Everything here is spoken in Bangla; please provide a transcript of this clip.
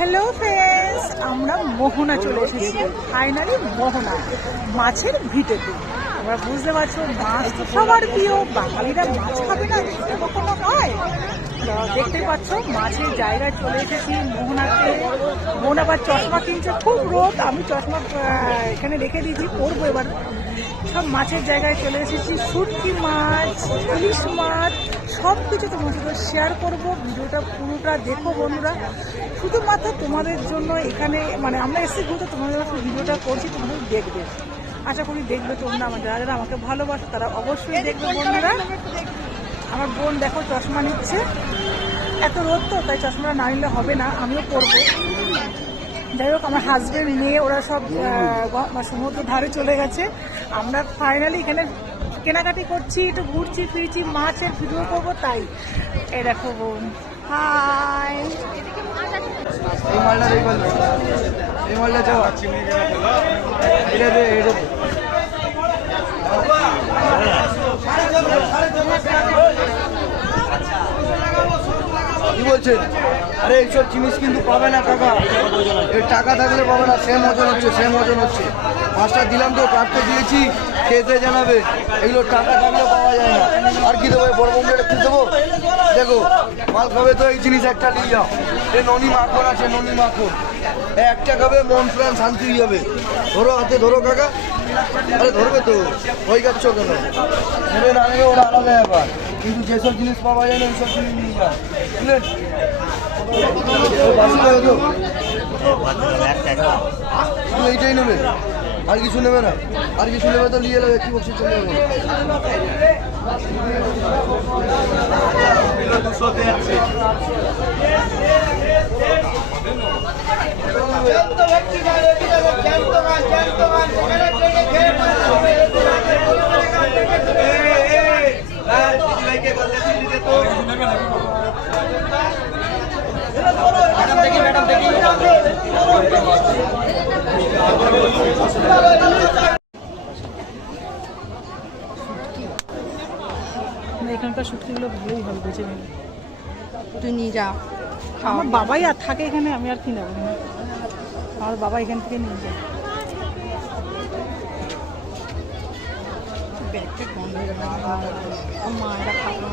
হ্যালো ফ্রেন্ডস, আমরা মোহনা চলে এসেছি। ফাইনালি মোহনা মাছের ভিটেতে। তোমরা বুঝতে পারছো, মাছ তো সবার প্রিয়, বাঙালিরা মাছ খাবে না এটা কখনো হয়। দেখতেই পাচ্ছ মাছের জায়গায় চলে এসেছি মোহনাতে। বোন আবার চশমা কিনছে, খুব রোদ, আমি চশমা এখানে রেখে দিয়েছি, পরবো এবার। সব মাছের জায়গায় চলে এসেছি। শুটকি মাছ, ইলিশ মাছ, সব কিছু তোমার সাথে শেয়ার করবো। ভিডিওটা পুরোটা দেখো বন্ধুরা, শুধুমাত্র তোমাদের জন্য। এখানে মানে আমরা এসে ঘুরতে তোমাদের ভিডিওটা করছি, তোমাদের দেখবে, আশা করি দেখবে তোমরা। আমার যারা যারা আমাকে ভালোবাসো তারা অবশ্যই দেখবে বন্ধুরা। আমার বোন দেখো চশমা নিচ্ছে, এত রোদ তো তাই চশমাটা না নিলে হবে না, আমিও পরবো। যাই হোক, আমার হাজব্যান্ড মেয়ে ওরা সব সমুদ্র ধারে চলে গেছে। আমরা ফাইনালি এখানে কেনাকাটি করছি, একটু ঘুরছি ফিরছি, মাছের ভিডিও করবো, তাই এই দেখো বোন। হাই, কি বলছেন? আরে এইসব জিনিস কিন্তু পাবে না কাকা, এর টাকা থাকলে পাবে না। সেম ওজন হচ্ছে, সেম ওজন হচ্ছে। মাছটা দিলাম তো, কাটতে দিয়েছি, খেতে জানাবে। এগুলো টাকা থাকলে পাওয়া যায় না। আর কি দেবো, বড় বোম্বেটা কি দেবো? দেখো মাল খাবে তো এই জিনিস একটা নিয়ে যাও। এ ননি মাখন আছে, ননি মাখন একটা খাবে, মন প্রাণ শান্তি হয়ে যাবে। ধরো হাতে ধরো কাকা। আরে ধরবে তো, হয়ে যাচ্ছ কেন? নেবে না নেবে ওরা আলাদা ব্যাপার, কিন্তু যেসব জিনিস পাওয়া যায় না ওইসব জিনিস নিয়ে যাও, বুঝলেন? শুধু এইটাই নেবে, আর কিছু নেবে না? আর কিছু নেবে তো নিয়ে নেবে, কি বলছি চলে যাবো। এখানকার শুটকিগুলো ভালোই হবে, বেছে নেবে। তুই নিয়ে যা। আমার বাবাই আর থাকে এখানে, আমি আর কি নেবো না। আমার বাবা এখান থেকে নিয়ে যায়। ব্যাগটা বন্ধ হয়ে গেল। মা এটা খাবো।